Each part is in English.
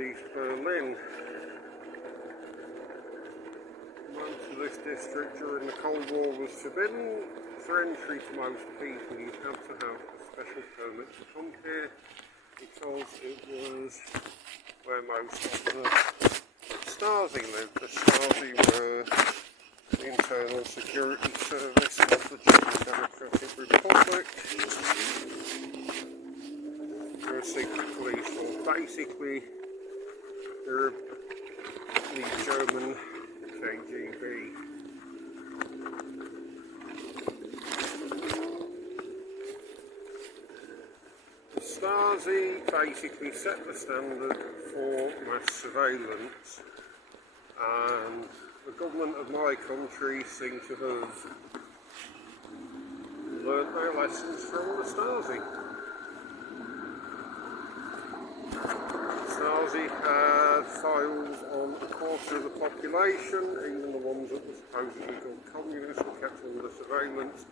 northeast Berlin. Most of this district during the Cold War was forbidden. For entry to most people, you had to have a special permit to come here because it was where most of the Stasi lived. The Stasi were the Internal Security Service of the Czech Democratic Republic. They're a secret police force. Basically, they're the German KGB. The Stasi basically set the standard for mass surveillance, and the government of my country seem to have learnt their lessons from the Stasi. Stasi had files on a quarter of the population, even the ones that were supposedly called communists were kept under surveillance.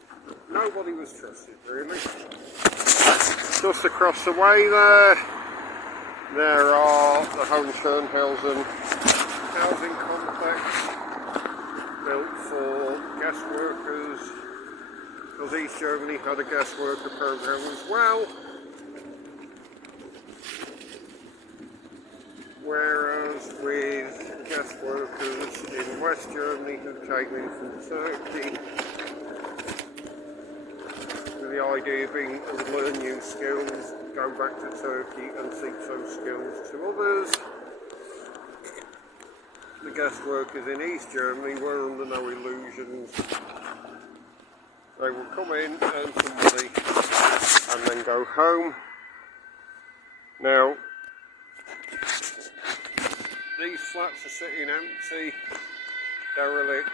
Nobody was trusted, really. Just across the way there are the Hohenschönhausen housing complex, built for guest workers, because East Germany had a guest worker program as well. Whereas with guest workers in West Germany who came in from Turkey, with the idea being to learn new skills, go back to Turkey and teach those skills to others. The guest workers in East Germany were under no illusions. They would come in, earn some money, and then go home. Now, these flats are sitting empty, derelict,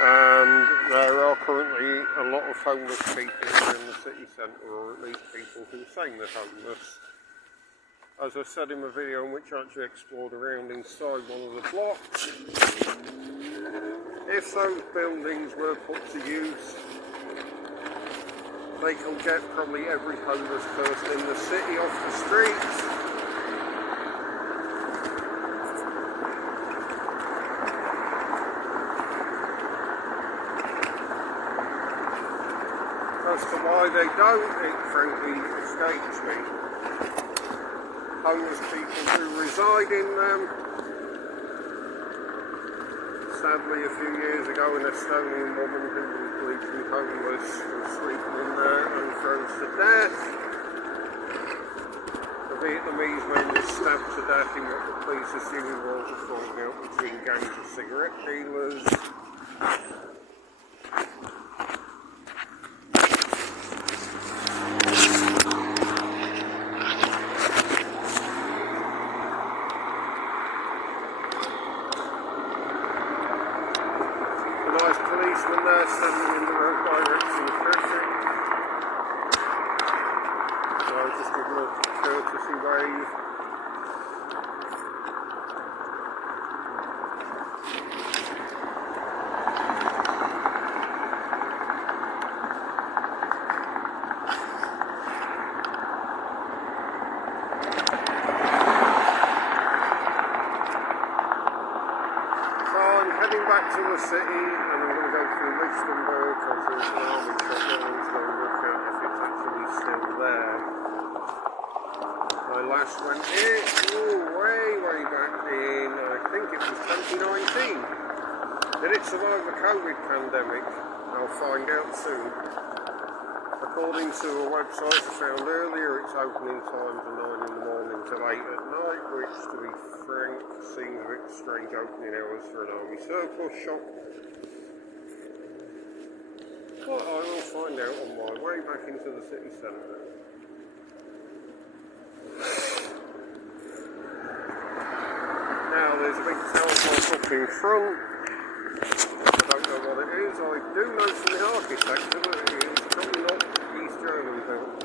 and there are currently a lot of homeless people here in the city centre, or at least people who are saying they're homeless. As I said in my video, in which I actually explored around inside one of the blocks, if those buildings were put to use, they could get probably every homeless person in the city off the streets. As to why they don't, it frankly escapes me. Homeless people who reside in them. Sadly, a few years ago, an Estonian woman who was believed to be homeless was sleeping in there and froze to death. A Vietnamese man was stabbed to death in what the police assumed was a falling out between gangs of cigarette dealers. Policeman there standing in the road directing traffic. So I'll just give him a courtesy wave. So I'm heading back to the city. Through Lichtenberg, because there's an army shop there, and go look at if it's actually still there. I last went here, way back in, I think it was 2019. Did it survive the COVID pandemic? I'll find out soon. According to a website I found earlier, its opening times are 9 in the morning till 8 at night, which, to be frank, seems a bit strange opening hours for an army surplus shop. But I will find out on my way back into the city centre. Now there's a big tower block up in front. I don't know what it is. I do know from the architecture that it is probably not East German built.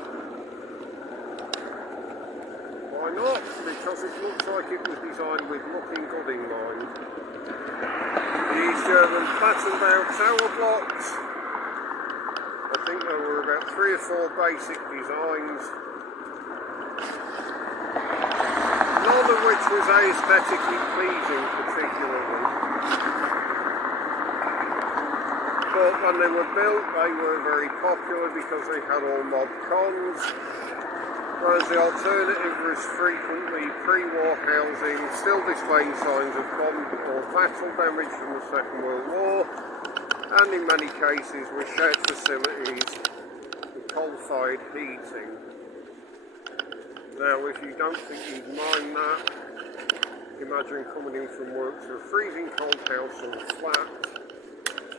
Why not? Because it looks like it was designed with looking good in mind. The East German Plattenbau tower blocks. I think there were about 3 or 4 basic designs. aesthetically pleasing particularly. But when they were built, they were very popular because they had all mod cons, whereas the alternative was frequently pre-war housing, still displaying signs of bomb or battle damage from the Second World War, and in many cases were shared facilities with coal-fired heating. Now, if you don't think you'd mind that, imagine coming in from work to a freezing cold house or flat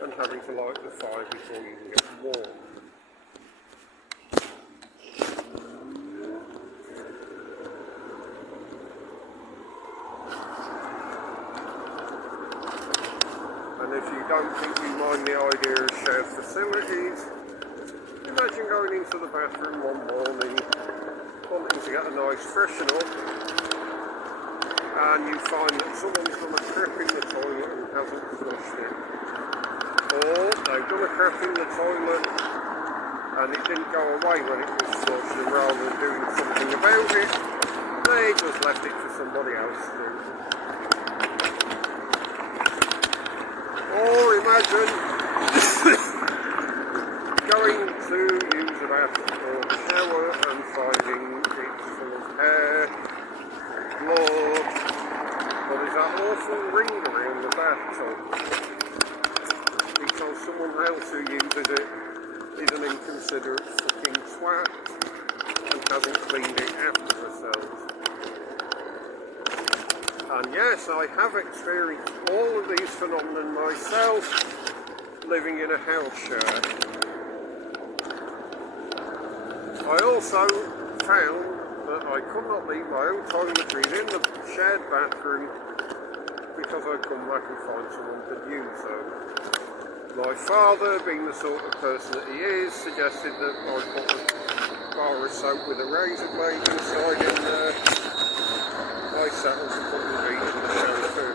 and having to light the fire before you can get warm. And if you don't think you mind the idea of shared facilities, imagine going into the bathroom one morning, wanting to get a nice freshen up, and you find that someone's done a crap in the toilet and hasn't flushed it. Or they've done a crap in the toilet and it didn't go away when it was flushed, and rather than doing something about it, they just left it for somebody else to do. Or imagine going to use a bath or a shower and finding it's full of hair, blood, but there's that awful ring around the bathtub because someone else who uses it is an inconsiderate fucking twat and hasn't cleaned it after themselves. And yes, I have experienced all of these phenomena myself, living in a house share. I also found that I could not leave my own toiletries in the shared bathroom because I'd come back and find someone could use them. My father, being the sort of person that he is, suggested that I put a bar of soap with a razor blade inside in there. I settled to put the beach in the shampoo.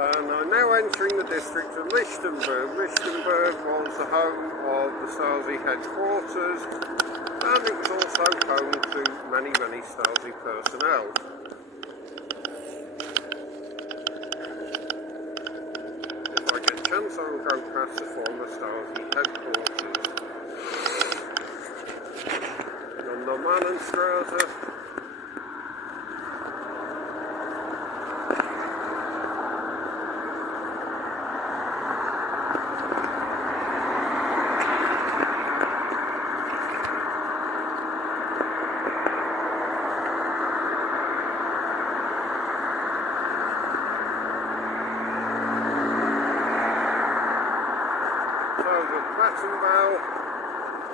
And I'm now entering the district of Lichtenberg. Lichtenberg was the home of the Stasi headquarters, and it was also home to many, many Stasi personnel. If I get a chance, I will go past the former Stasi headquarters. On the Mannenstraße.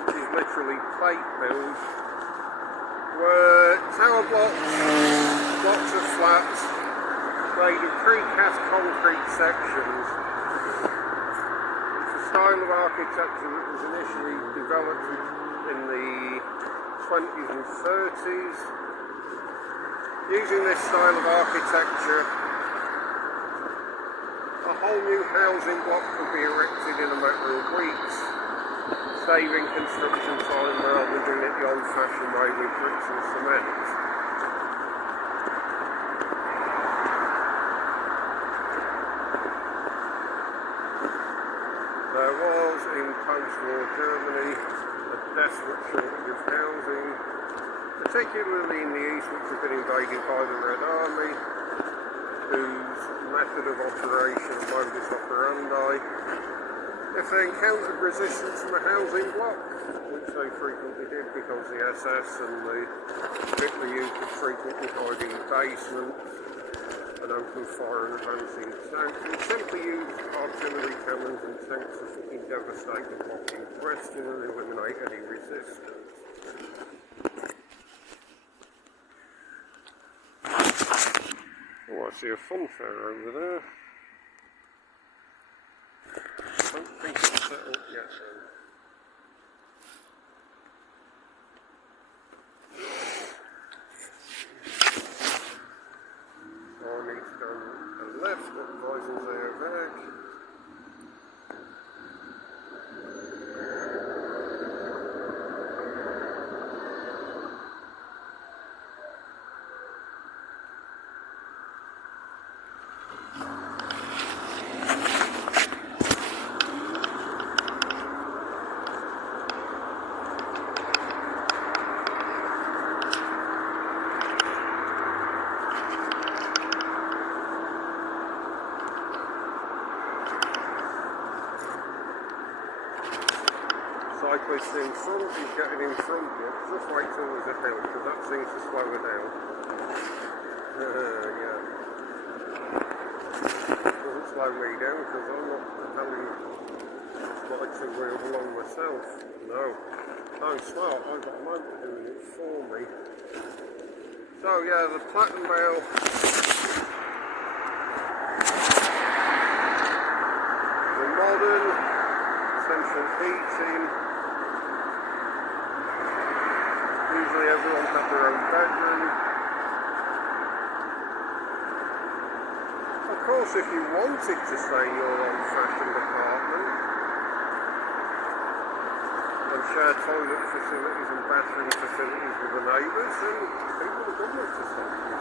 Which is literally plate build, were tower blocks of flats made of precast concrete sections. It's a style of architecture that was initially developed in the 20s and 30s. Using this style of architecture, a whole new housing block could be erected in a matter of weeks, saving construction time rather than doing it the old-fashioned way with bricks and cement. There was, in post-war Germany, a desperate shortage of housing, particularly in the east, which had been invaded by the Red Army, whose method of operation and modus operandi if they encountered resistance from a housing block, which they frequently did because the SS and the Hitler used would frequently hide in basements and open fire and advancing tanks. They simply used artillery cannons and tanks to fucking devastate the block in question and eliminate any resistance. Oh, I see a fun fair over there. I don't think it's set up yet then. So I need to go left, but advising there. Cyclist in front, he's getting in front of you. Just wait till there's a hill, because that seems to slow her down. Yeah. Doesn't slow me down, because I'm not having like to wheel along myself. No. I'm smart, I've got a motor doing it for me. So yeah, the platinum mail. The modern central heating. Usually everyone has their own bedroom. Of course, if you wanted to stay in your old-fashioned apartment and share toilet facilities and bathroom facilities with the neighbours, then people the government to stop you.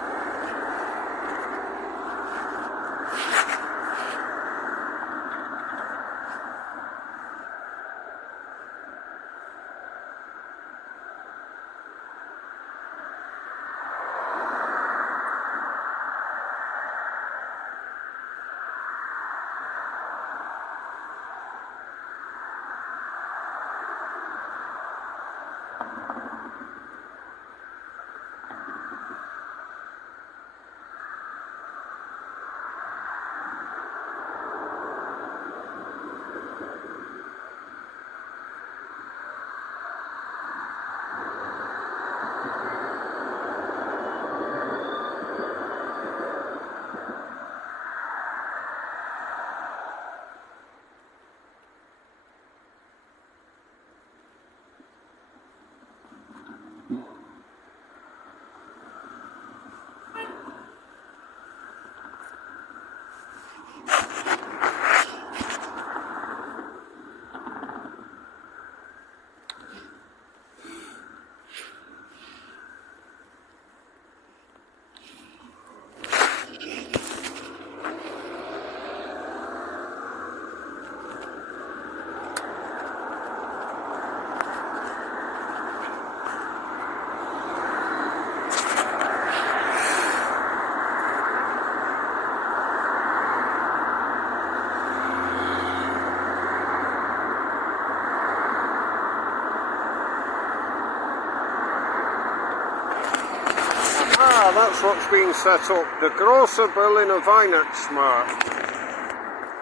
That's what's been set up. The große Berliner Weihnachtsmarkt.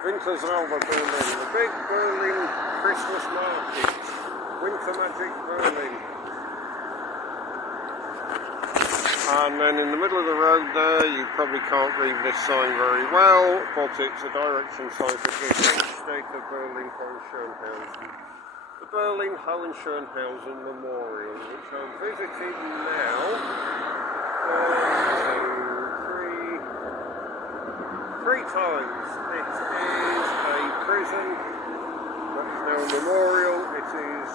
Wintersauber Berlin. The big Berlin Christmas market. Winter Magic Berlin. And then in the middle of the road there, you probably can't read this sign very well, but it's a direction sign for the state of Berlin Hohenschönhausen. The Berlin Hohenschönhausen Memorial, which I'm visiting now. Three times. It is a prison that is now a memorial. It is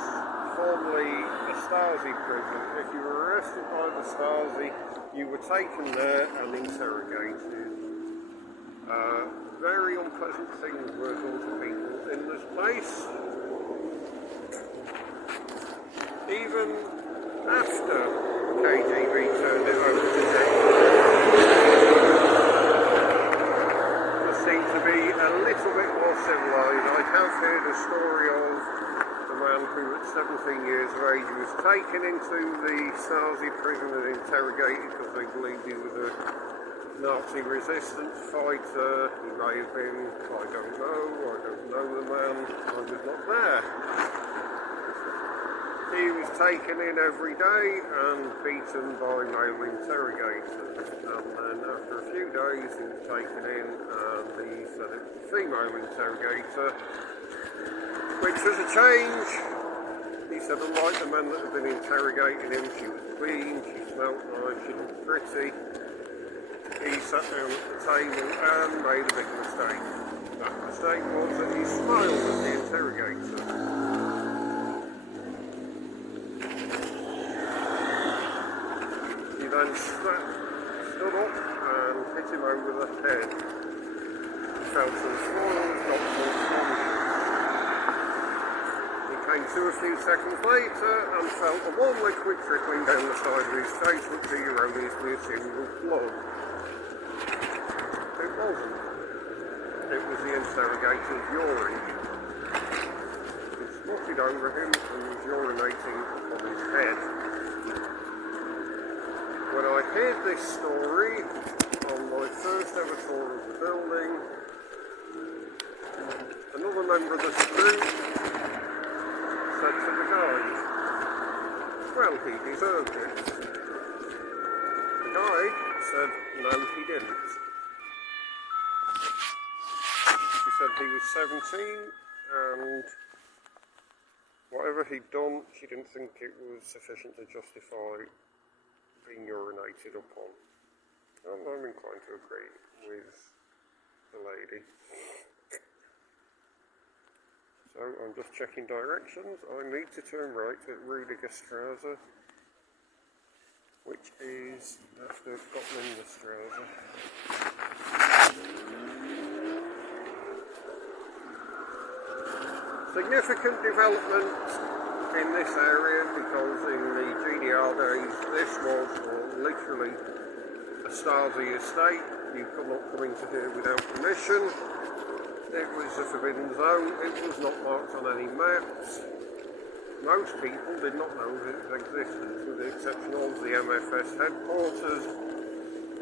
formerly a Stasi prison. If you were arrested by the Stasi, you were taken there and interrogated. Very unpleasant things were done to people in this place. Even after KGB turned it over to Nick, there seemed to be be a little bit more civilised. I have heard a story of a man who at 17 years of age was taken into the Stasi prison and interrogated because they believed he was a Nazi resistance fighter. He may have been, I don't know the man, I was not there. He was taken in every day and beaten by male interrogators, and then after a few days he was taken in and he said it was a female interrogator, which was a change. He said unlike the men that had been interrogating him, she was clean, she smelt nice, she looked pretty. He sat down at the table and made a big mistake. That mistake was that he smiled at the interrogator. Then stood up and hit him over the head. He fell to the floor and was knocked unconscious. He came to a few seconds later and felt a warm liquid trickling down the side of his face, which he erroneously assumed was blood. It wasn't. It was the interrogator's urine. He spotted over him and was urinating on his head. When I heard this story on my first ever tour of the building, another member of the group said to the guide, well, he deserved it. The guide said, no, he didn't. She said he was 17 and whatever he'd done, she didn't think it was sufficient to justify being urinated upon. And I'm inclined to agree with the lady. So I'm just checking directions. I need to turn right at Rudigerstrasse, which is after Gottlinderstrasse. Significant development in this area because in the GDR days this was literally a Stasi estate. You could not come into here without permission. It was a forbidden zone. It was not marked on any maps. Most people did not know of its existence with the exception of the MfS headquarters.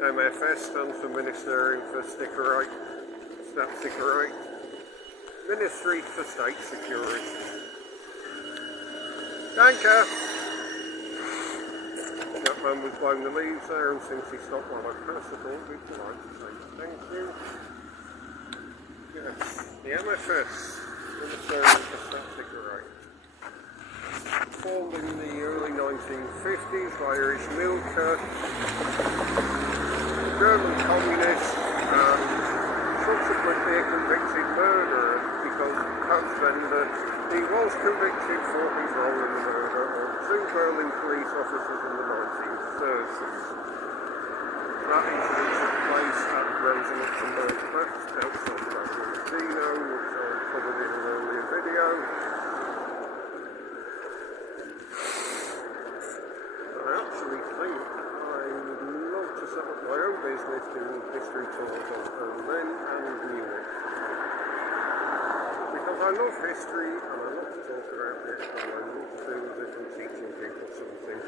MfS stands for Ministerium for Staatssicherheit. Ministry for State Security. Danke! That man was blowing the leaves there, and since he stopped while I passed, I thought it'd be polite to say thank you. Yes, the MfS, Ministerium for Staatssicherheit. Formed in the early 1950s by Erich Mielke, a German communist, and subsequently a convicted murderer because Fassbender, he was convicted for his role in the murder of two Berlin police officers in the 1930s. That incident took place at Alexanderplatz outside Berlin, which I covered in an earlier video. I actually think I would love to set up my own business doing history tours of Berlin and Munich. Because I love history and I love to talk about it and I love to do as if I'm teaching people something.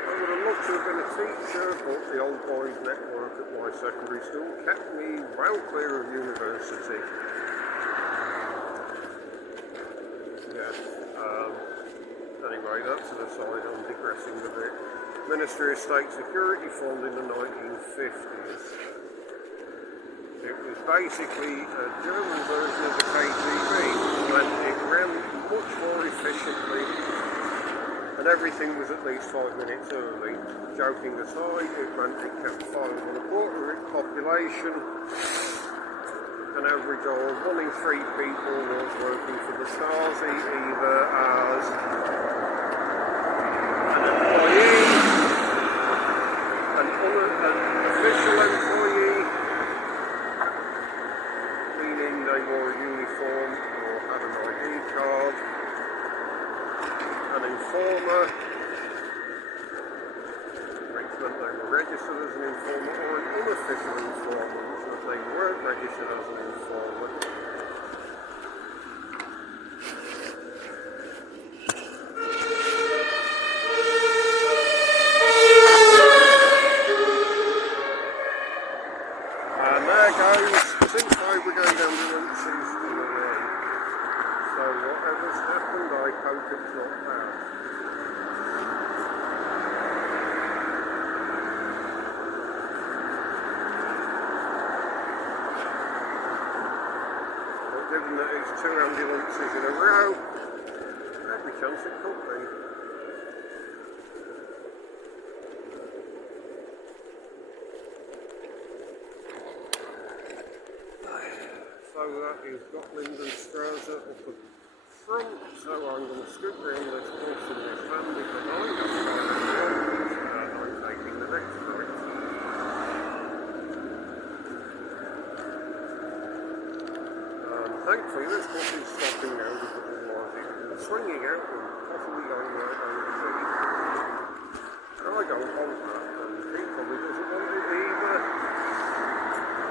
I would have loved to have been a teacher, but the old boys network at my secondary school kept me well clear of university. Yes, anyway, that's an aside, I'm digressing a bit. Ministry of State Security formed in the 1950s. It was basically a German version of the KGB, and it ran much more efficiently, and everything was at least 5 minutes early. Joking aside, it meant it kept files on a quarter of its population. An average of 1 in 3 people was working for the Stasi, either as an employee, an official employee, meaning they wore a uniform or had an ID card, an informer, which meant they were registered as an informer, or an unofficial informer, which was they weren't registered as an informant. And there goes 2 fire brigade ambulances on the way. So whatever's happened, I hope it's not bad. Given that it's 2 ambulances in a row, every chance it could be. So that is Lichtenberg up the front, so I'm going to scoot round this horse in this van because I have started and I'm taking the next right. Thankfully this bus is stopping now because otherwise it would be swinging out and possibly going right over me. And I don't want that, and he probably doesn't want it either.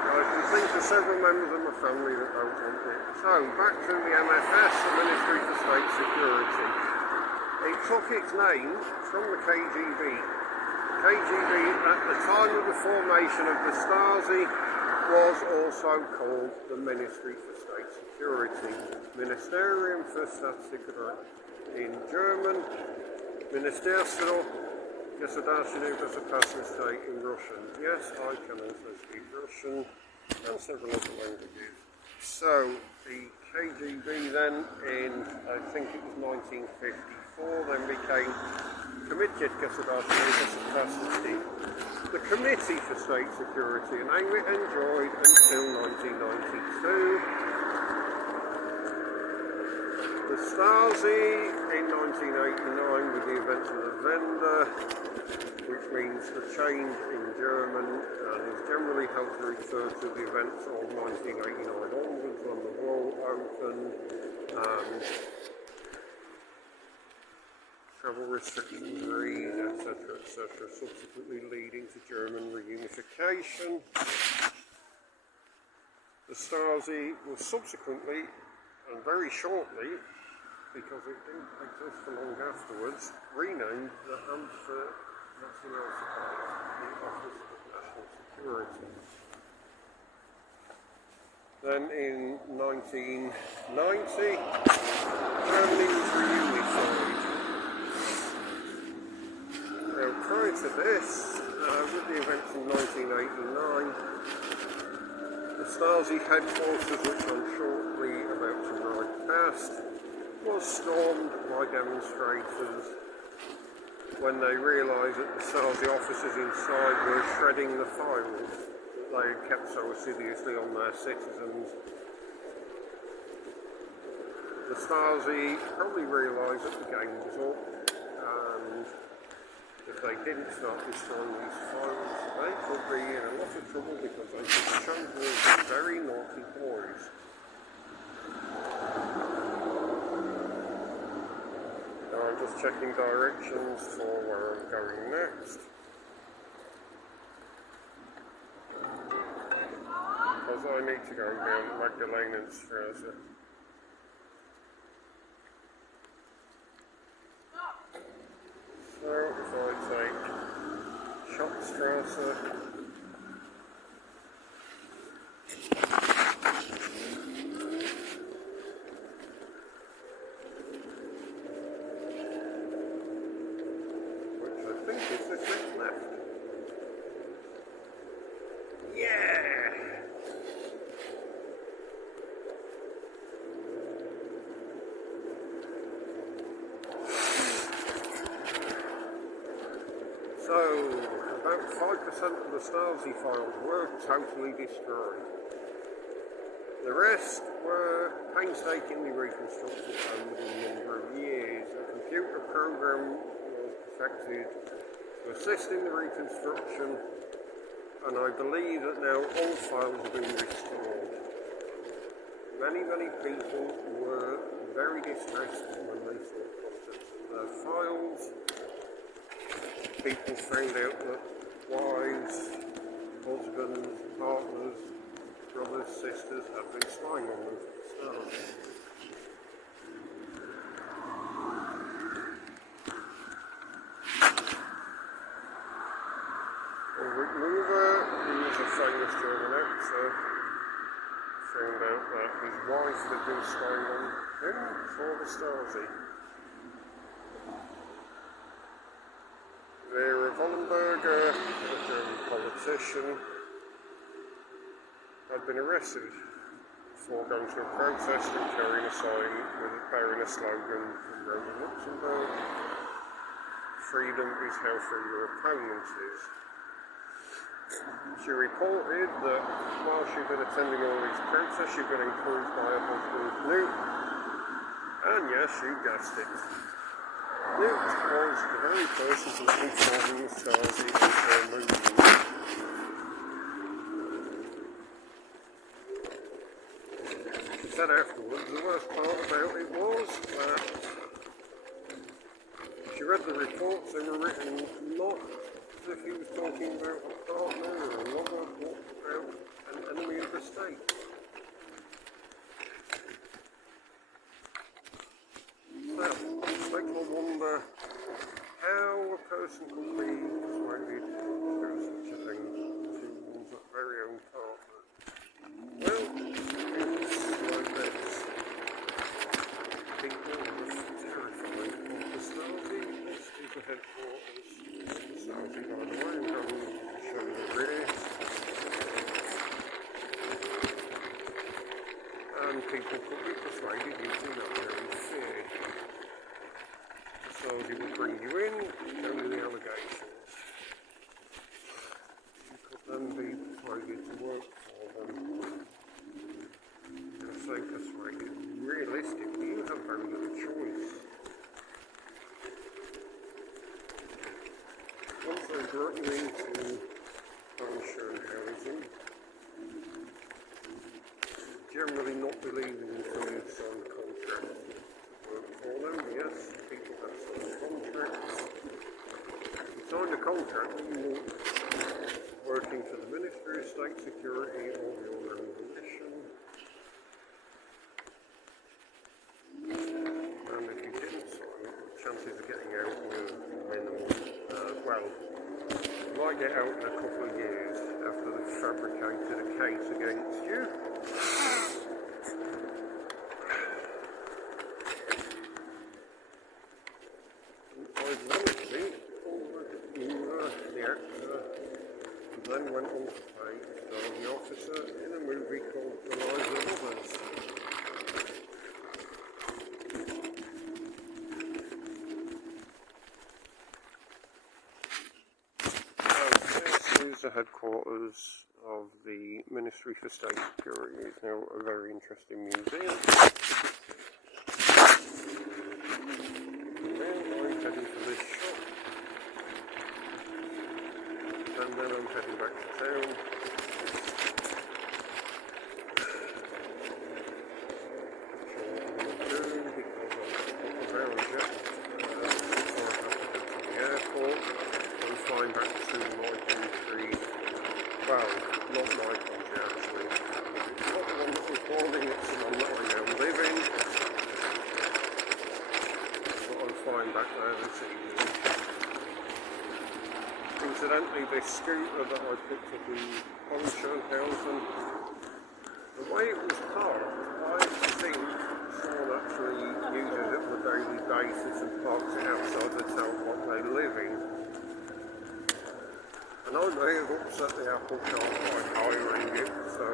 I can think of several members of my family that don't want it. So, back to the MfS, the Ministry for State Security. It took its name from the KGB. KGB, at the time of the formation of the Stasi, was also called the Ministry for State Security. Ministerium für Staatssicherheit in German, Ministerstvo Государственной безопасности in Russian. Yes, I can also speak Russian and several other languages. So, the KGB then in, I think it was 1954, then became Committee Государственной безопасности. The Committee for State Security, a name it enjoyed until 1992. The Stasi in 1989 with the events of the Wende, which means the change in German, and is generally held to refer to the events of 1989 onwards when the wall opened and travel restrictions eased, etc., subsequently leading to German reunification. The Stasi was subsequently, and very shortly, because it didn't exist for long afterwards, renamed the Amt für Nationalsicherheit, the Office of National Security. Then in 1990, Germany was reunified. Now, prior to this, with the events in 1989, the Stasi headquarters, which I'm shortly about to ride past, was stormed by demonstrators when they realised that the Stasi officers inside were shredding the files that they had kept so assiduously on their citizens. The Stasi probably realised that the game was up, and if they didn't start destroying these files, they could be in a lot of trouble because they could be chosen as very naughty boys. Now I'm just checking directions for where I'm going next. Because I need to go down Magdalenenstraße. So if I take Schottstraße, which I think is the next left. Yeah! So, about 5% of the Stasi files were totally destroyed. The rest were painstakingly reconstructed over a number of years. A computer program was perfected to assist in the reconstruction, and I believe that now all files have been restored. Many people were very distressed when they saw the contents of their files. People found out that wives, husbands, partners brothers, sisters had been spying on them from the start. Ulrich Mover, who was a famous German actor, found out that his wife had been spying on him for the Stasi. Vera Wallenberger, a German politician, had been arrested for going to a protest and carrying a sign bearing a slogan from Rosa Luxemburg: "Freedom is how free your opponent is." She reported that while she'd been attending all these protests, she'd been encouraged by her husband Knut, and yes, you guessed it, Knut was the very person who was informing the Stasi of their movement. She said afterwards, the worst part about it was that she read the reports, they were written not as if he was talking about a partner or a lover, but about an enemy of the state. So, it makes one wonder how a person can be persuaded to do such a thing to one's very own partner. Well, it's like this. People are terrified of the Stasi. It's the headquarters of the Stasi, by the way. I'm going to show you the rear. And people could be persuaded using that very fear. So he will bring you in, tell you the allegations. You could then be persuaded to work for them. And if they persuaded, realistically, you have very little choice. Once they brought you into Hohenschönhausen, generally not believing until you've signed the contract to work for them. Yes, people have signed contracts. You signed a contract, you're working for the Ministry of State Security of your own volition. And if you didn't sign it, the chances of getting out were minimal. Well, you might get out in a couple of years after they've fabricated a case against you. Ironically, the actor then went on to play the officer in a movie called The Lives of Others. This is the headquarters of the Ministry for State Security. It's now a very interesting museum. I'm heading for this shop, and then I'm heading back to town. Which I'm going to do because I've got a couple of hours yet before I have to head to the airport and fly back to my country. Well, not my country actually. It's not the one that was born in, it's the one that I now live in. I'm flying back there this evening. Incidentally, this scooter that I picked up in Hohenschönhausen, the way it was parked, I think someone actually uses it on a daily basis and parks it outside the town block they live in. And I may have upset the apple cart by hiring it, so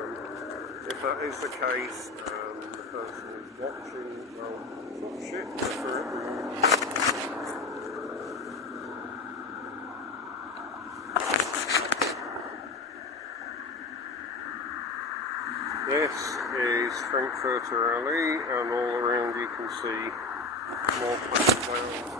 if that is the case, the person who's watching, well, tough shit for it. This is Frankfurter Allee, and all around you can see more playgrounds.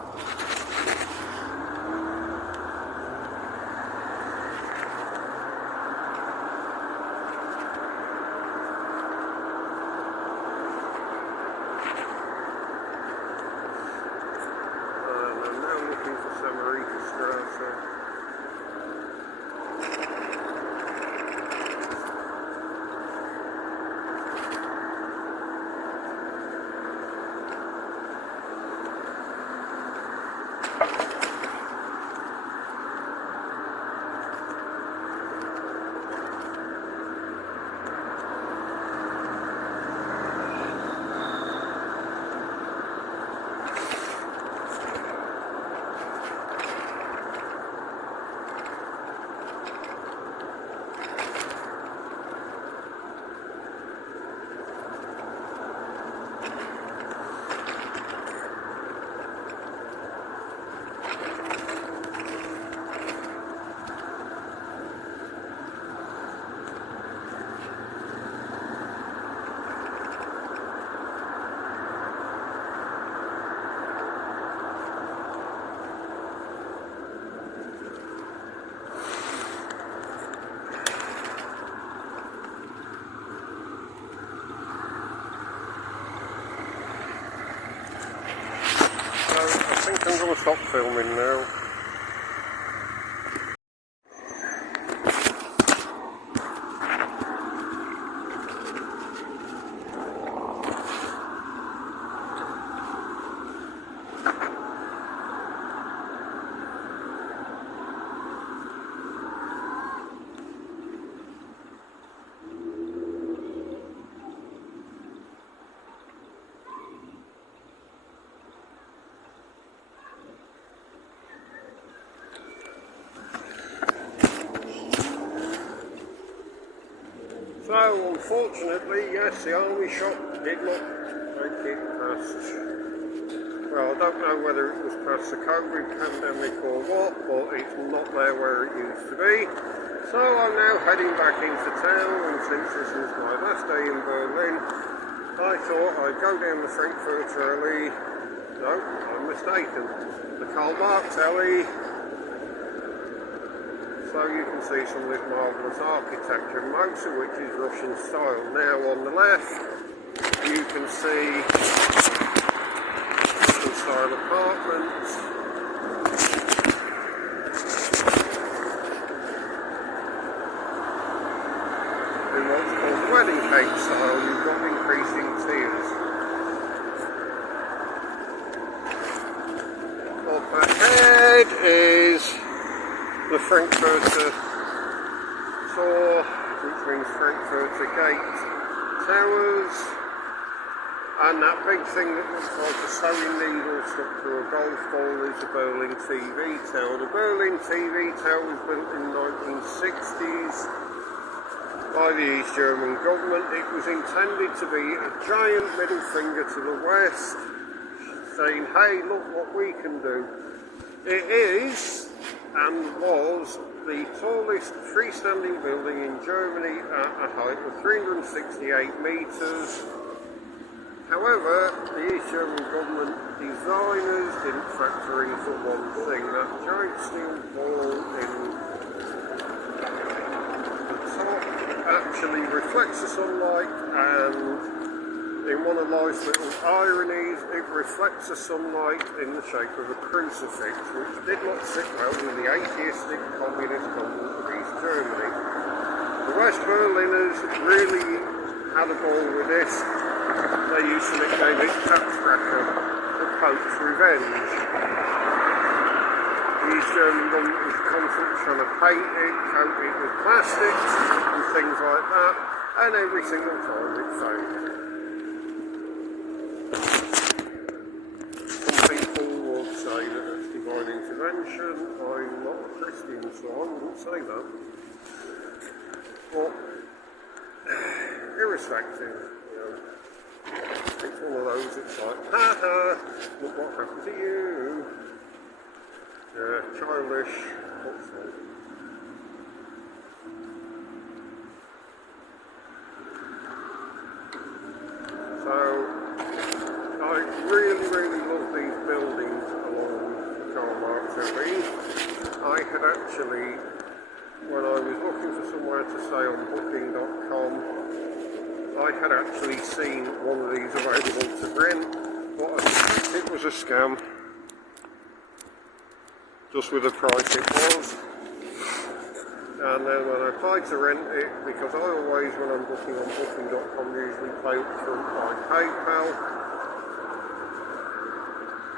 stop filming now. So, unfortunately, yes, the army shop did not make it past, well, I don't know whether it was past the COVID pandemic or what, but it's not there where it used to be. So I'm now heading back into town, and since this is my last day in Berlin, I thought I'd go down the Frankfurter Allee. No, I'm mistaken. The Karl-Marx-Allee. So you can see some of this marvellous architecture, most of which is Russian style. Now on the left, you can see Russian style apartments. In what's called wedding cake style, you've got increasing tiers. Up ahead is the Frankfurter Tor, which means Frankfurter Gate Towers, and that big thing that looks like a sewing needle stuck through a golf ball is the Berlin TV Tower. The Berlin TV Tower was built in the 1960s by the East German government. It was intended to be a giant middle finger to the West, saying, hey, look what we can do. It is and was the tallest freestanding building in Germany at a height of 368 metres. However, the East German government designers didn't factor in for one thing, that giant steel ball in the top actually reflects the sunlight, and in one of life's little ironies, it reflects the sunlight in the shape of a crucifix, which did not sit well with the atheistic communist government of East Germany. The West Berliners really had a ball with this. They used to nickname it Taxcracker, the Pope's Revenge. The East German government was constantly trying to paint it, coat it with plastics and things like that, and every single time it failed. Intervention. I'm not a Christian, so I wouldn't say that. But irrespective, you know, it's one of those. It's like, ha ha, look what happened to you. Childish, what's that? So I really love these buildings along Karl-Marx-Allee. I had actually, when I was looking for somewhere to stay on booking.com, I had actually seen one of these available to rent, but I suspect it was a scam, just with the price it was. And then when I tried to rent it, because I always, when I'm booking on booking.com, usually pay up front by PayPal,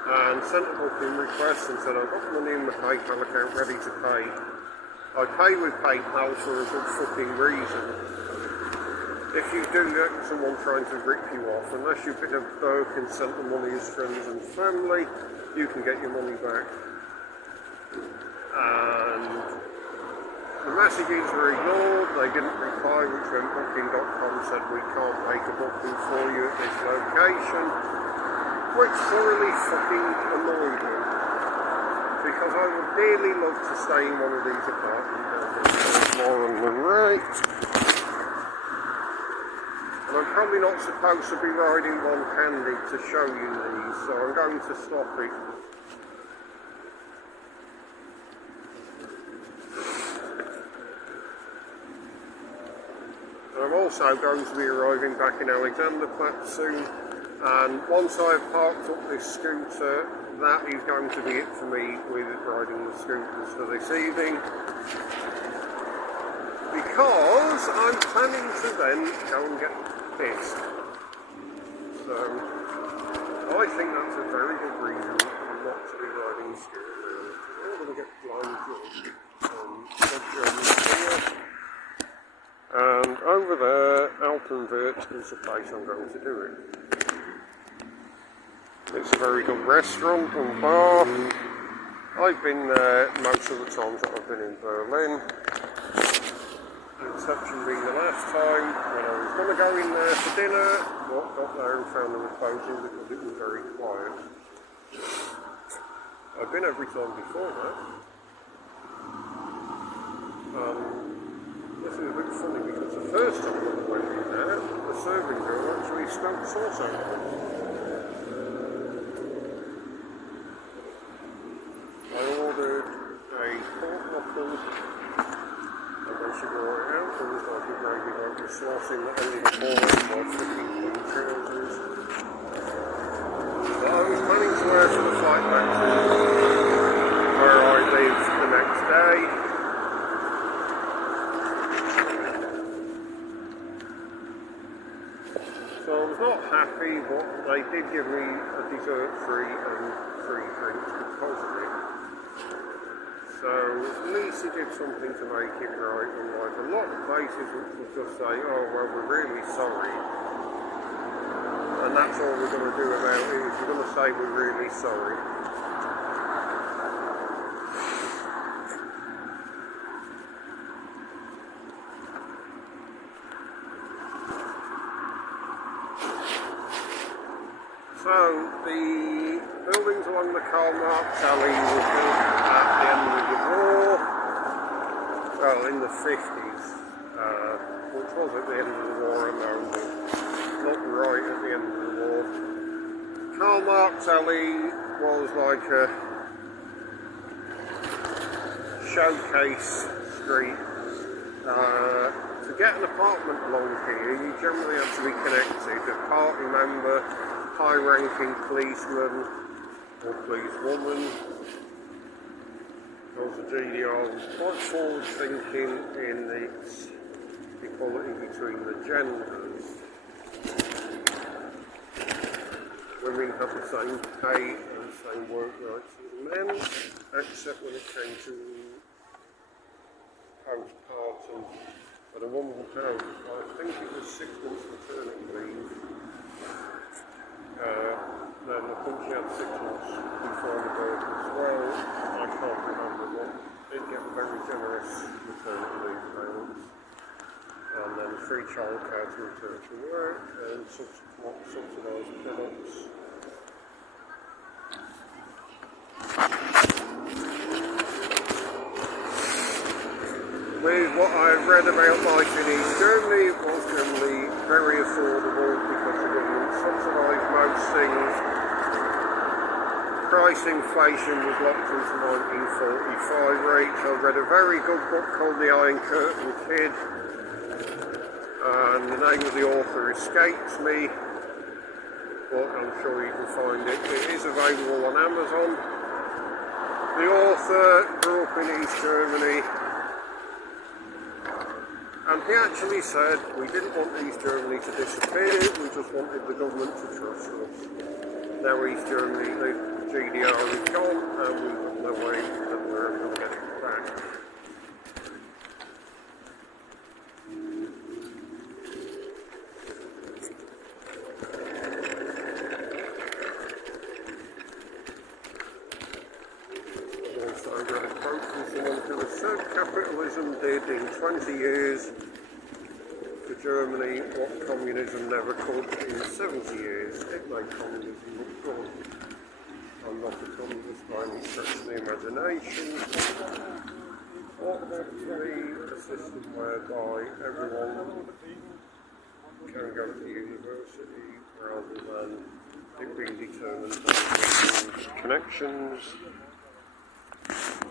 and sent a booking request and said I've got money in the PayPal account ready to pay. I pay with PayPal for a good fucking reason. If you do get someone trying to rip you off, unless you've been a bloke and sent the money as friends and family, you can get your money back. And the messages were ignored, they didn't reply, which when booking.com said we can't make a booking for you at this location, which thoroughly fucking annoyed me, because I would dearly love to stay in one of these apartment buildings. More on the right. And I'm probably not supposed to be riding one-handed to show you these, so I'm going to stop it. And I'm also going to be arriving back in Alexanderplatz soon, And once I've parked up this scooter, that is going to be it for me with riding the scooters for this evening. Because I'm planning to then go and get pissed. So I think that's a very good reason not to be riding a scooter. I'm going to get blind drunk. And over there, Altenwert is the place I'm going to do it. It's a very good restaurant and bar. I've been there most of the times that I've been in Berlin. The exception being the last time when I was going to go in there for dinner, but got there and found them closing because it was very quiet. I've been every time before that. This is a bit funny because the first time that I went in there, the serving girl actually smoked sauce over it. I ordered a pork knuckle, and then she brought it out, and it was like a gravy like the slossing that ended up all in my freaking blue trousers. But I was planning to wear for the flight back to where I live the next day. So I was not happy, but they did give me a dessert free and free drinks because of it. So at least he did something to make it right, unlike a lot of places which will just say, oh well, we're really sorry. And that's all we're going to do about it, is we're going to say we're really sorry. So the buildings along the Karl-Marx-Allee were built at the end of the war, well in the 50s, which was at the end of the war, I know, but not right at the end of the war. Karl-Marx-Allee was like a showcase street. To get an apartment along here, you generally have to be connected, a party member, high-ranking policeman or policewoman. Because the GDR was quite forward-thinking in its equality between the genders. Women have the same pay and the same work rights as men, except when it came to postpartum. But a woman had, I think it was 6 months maternity leave. Then I think she had 6 months before the birth as well. I can't remember, but did get a very generous maternity leave payments. And then free childcare to return to work and subsidised products. With what I've read about life in East Germany, it was generally very affordable because the government subsidised most things. Price inflation was locked into 1945 rates. I read a very good book called The Iron Curtain Kid, and the name of the author escapes me, but I'm sure you can find it. It is available on Amazon. The author grew up in East Germany, and he actually said, we didn't want East Germany to disappear, we just wanted the government to trust us. Now East Germany, the GDR is gone, and we've got no way that we're ever going to get it back. I've also got a quote from someone who has said capitalism did in 20 years for Germany what communism never could in 70 years. It made communism look good. I'm not a communist by any stretch of the imagination. What actually a system whereby everyone can go to university rather than it being determined by connections.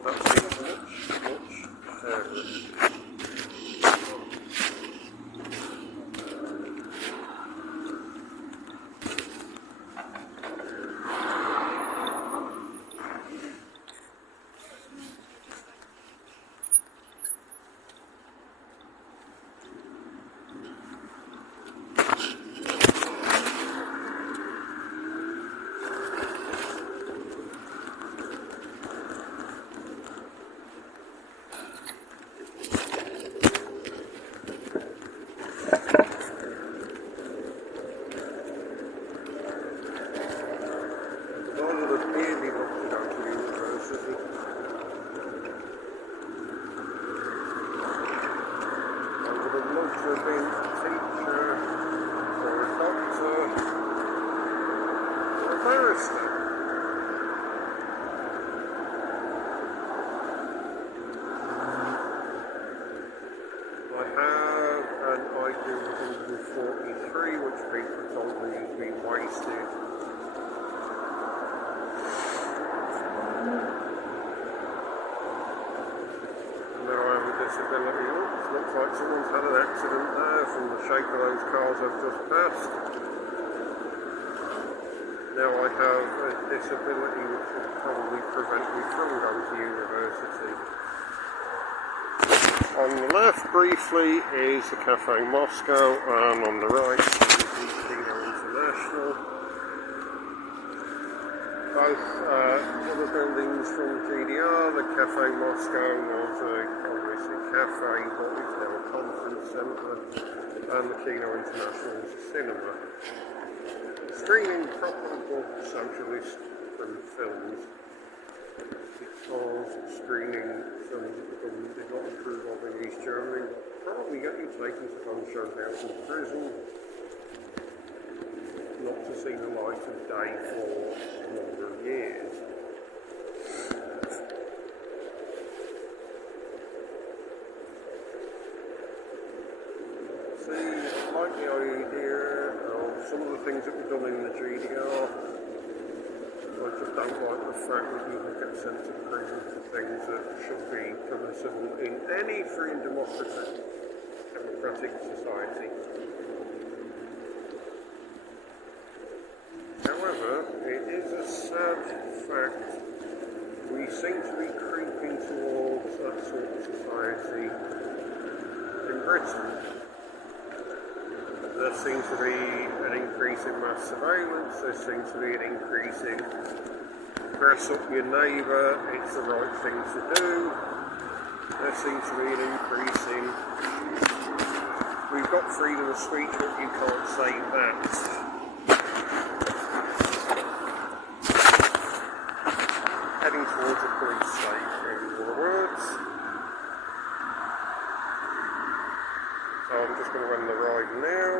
That seems much fairer. Manchester. I have an IQ 143, which people told me has been wasted. Now I have a disability. Looks like someone's had an accident there from the shape of those cars I've just passed. Now I have a disability which will probably prevent me from going to university. On the left briefly is the Cafe Moscow, and on the right is the Kino International. Both other buildings from GDR. The Cafe Moscow was obviously a cafe, but it's now a conference centre, and the Kino International is a cinema. Screening profitable socialist films, because screening films that the government did not approve of in East Germany will probably get you taken to Hohenschönhausen prison, not to see the light of day for a number of years. See, I like the idea of some of the things that were done in the GDR. I just don't like the fact that you can get sent to prison for things that should be permissible in any free and democratic society. However, it is a sad fact we seem to be creeping towards that sort of society in Britain. There seems to be an increase in mass surveillance, there seems to be an increase in dress up your neighbour, it's the right thing to do. There seems to be an increase in, we've got freedom of speech but you can't say that. Heading towards a police state, in other words. So I'm just going to run the ride now.